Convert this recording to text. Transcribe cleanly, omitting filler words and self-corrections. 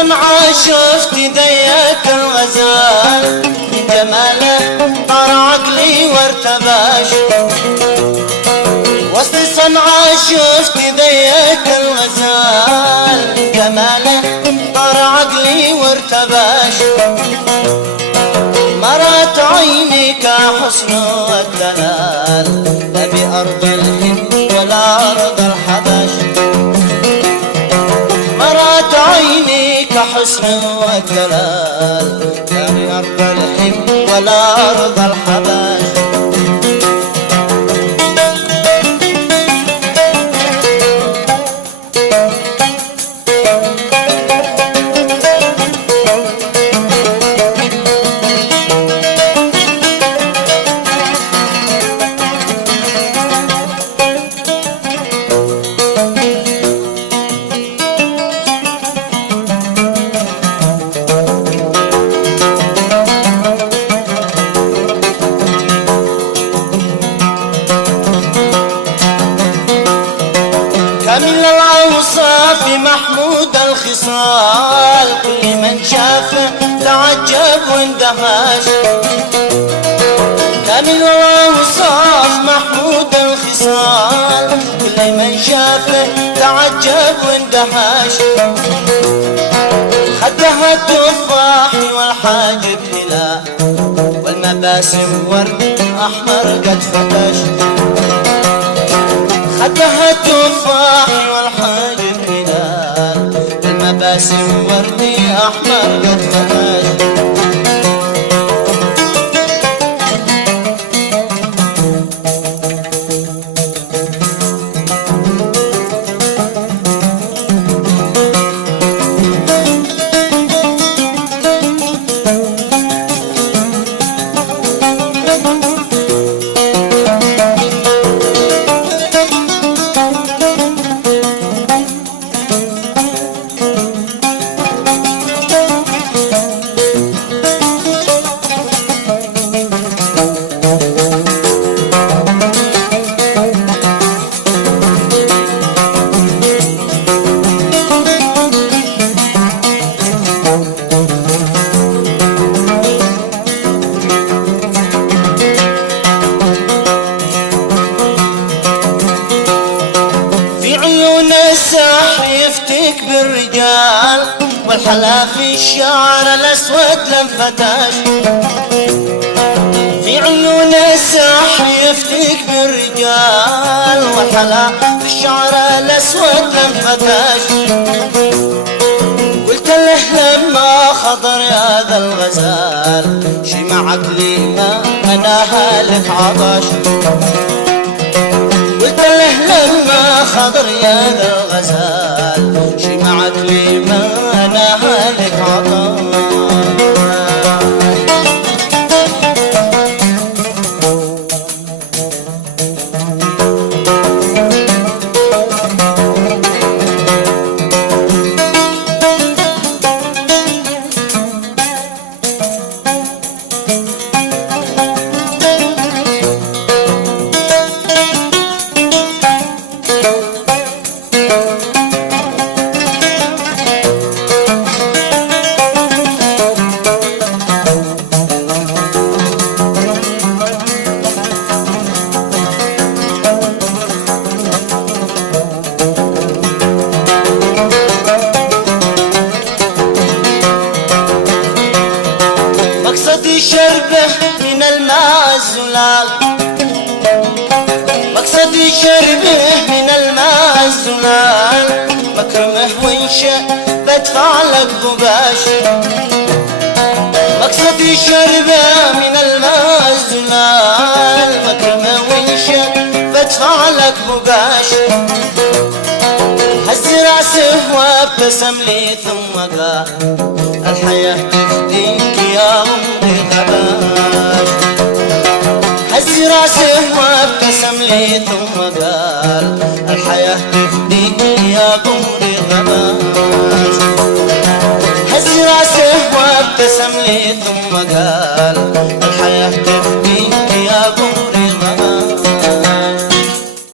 صنعاء شفت ذيك الغزال من جماله طار عقلي وارتباش. وسط صنعاء شفت ذيك الغزال من جماله طار عقلي وارتباش. مرت عينك حسن والدلال لا بأرض الهند ولا أرض الحبش. مرت عينك حسن والدلال لا بأرض الهند ولا أرض الحبش. كامل الأوصاف محمود الخصال كل من شافه تعجب واندهش. كامل الأوصاف محمود الخصال كل من شافه تعجب واندهش. خدها التفاح والحاجب هلال والمباسم ورد أحمر قد فتش. خدها التفاح والحاجب هلال والمباسم وردي أحمر قد فتش. يفتك بالرجال والحلا في الشعر الأسود لنفتش. في عيون الساح يفتك بالرجال والحلا في الشعر الأسود لنفتش. قلت له لما خضر يا ذا الغزال شي معك لي ما أنا هالك عطش. قلت له لما خضر يا ذا الغزال شي معك لي ما أنا هالك عطش. مقصدي شربه من الماء الزلال. مقصدي شربه من الماء الزلال مكرمه وانشأ بدفع لك بباش. مقصدي شربه من الماء الزلال مكرمه وانشأ بدفع لك بباش. هز راسه وابتسم لي ثم قال الحياة تفديك يا أمي الغباش. هز راسه وابتسم لي ثم قال الحياة تفديك